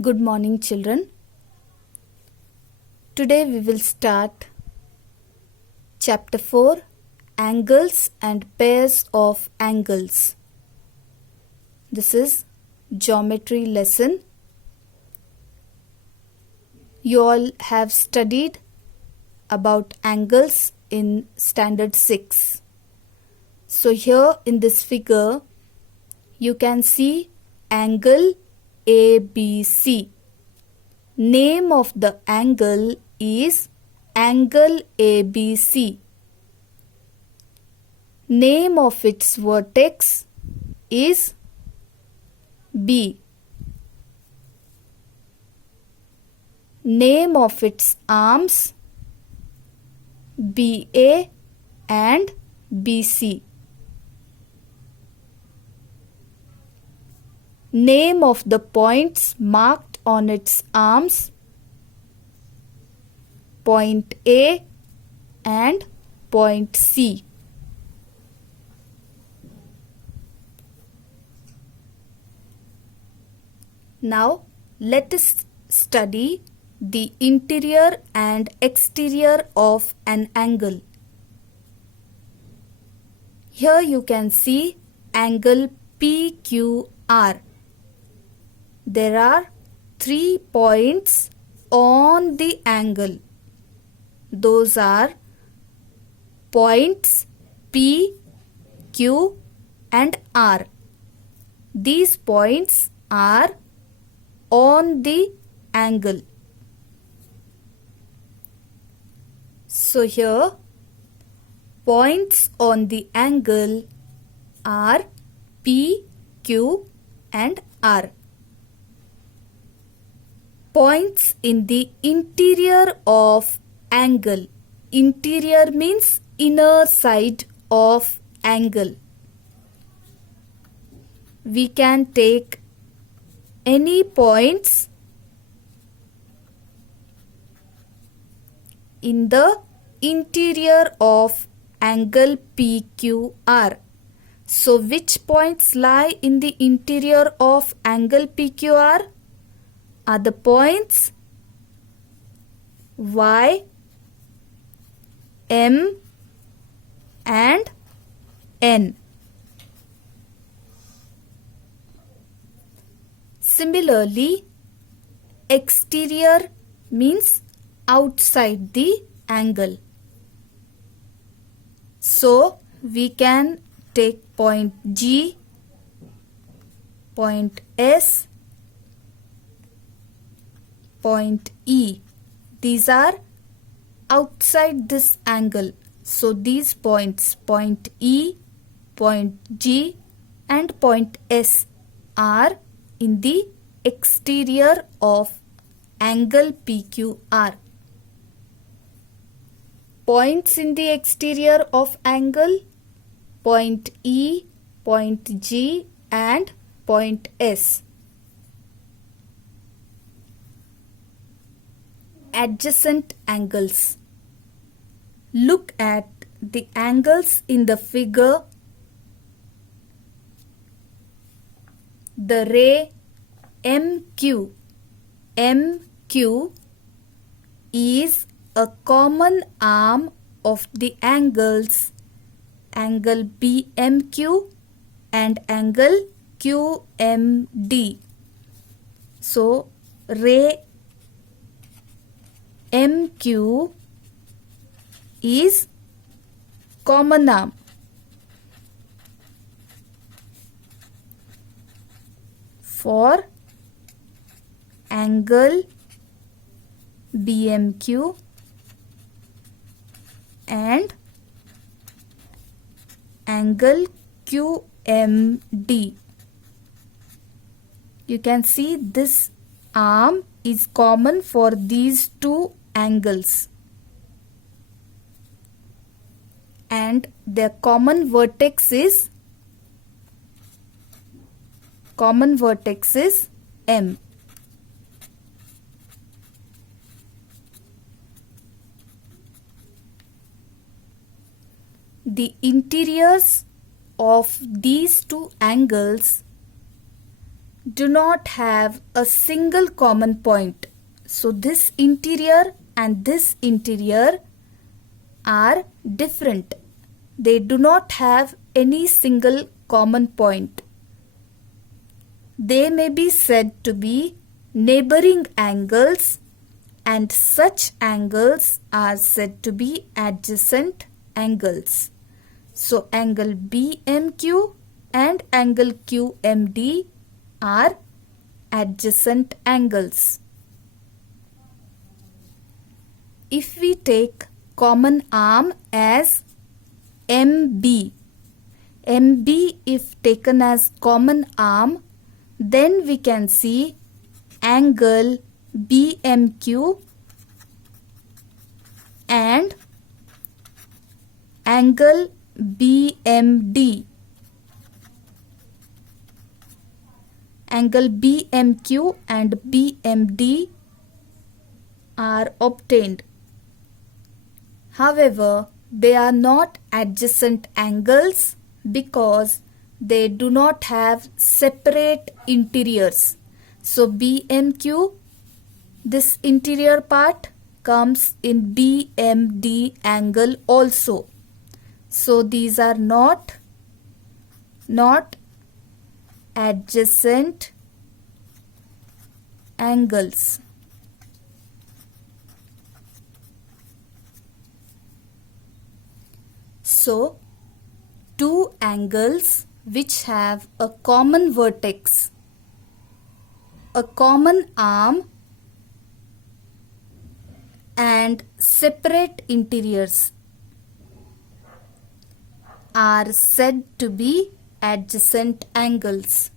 Good morning, children. Today we will start Chapter 4 Angles and Pairs of Angles. This is geometry lesson. You all have studied about angles in Standard 6. So here in this figure, you can see angle ABC. Name of the angle is angle ABC. Name of its vertex is B. Name of its arms BA and BC. Name of the points marked on its arms point A and point C. Now let us study the interior and exterior of an angle. Here you can see angle PQR. There are 3 points on the angle. Those are points P, Q and R. These points are on the angle. So here points on the angle are P, Q and R. Points in the interior of angle. Interior means inner side of angle. We can take any points in the interior of angle PQR. So which points lie in the interior of angle PQR? Are the points Y, M and N. Similarly, exterior means outside the angle. So we can take point G, point S, point E. These are outside this angle. So these points, point E, point G and point S are in the exterior of angle PQR. Points in the exterior of angle point E, point G and point S. Adjacent angles. Look at the angles in the figure. The ray MQ. MQ is a common arm of the angles angle BMQ and angle QMD. So ray MQ is common arm. For angle BMQ and angle QMD. You can see this arm is common for these two angles and their common vertex is M. The interiors of these two angles do not have a single common point. So this interior and this interior are different. They do not have any single common point. They may be said to be neighboring angles, and such angles are said to be adjacent angles. So angle BMQ and angle QMD are adjacent angles. If we take common arm as MB, MB if taken as common arm, then we can see angle BMQ and angle BMD. Angle BMQ and BMD are obtained. However, they are not adjacent angles because they do not have separate interiors. So BMQ, this interior part, comes in BMD angle also. So these are not adjacent angles. So two angles which have a common vertex, a common arm and separate interiors are said to be adjacent angles.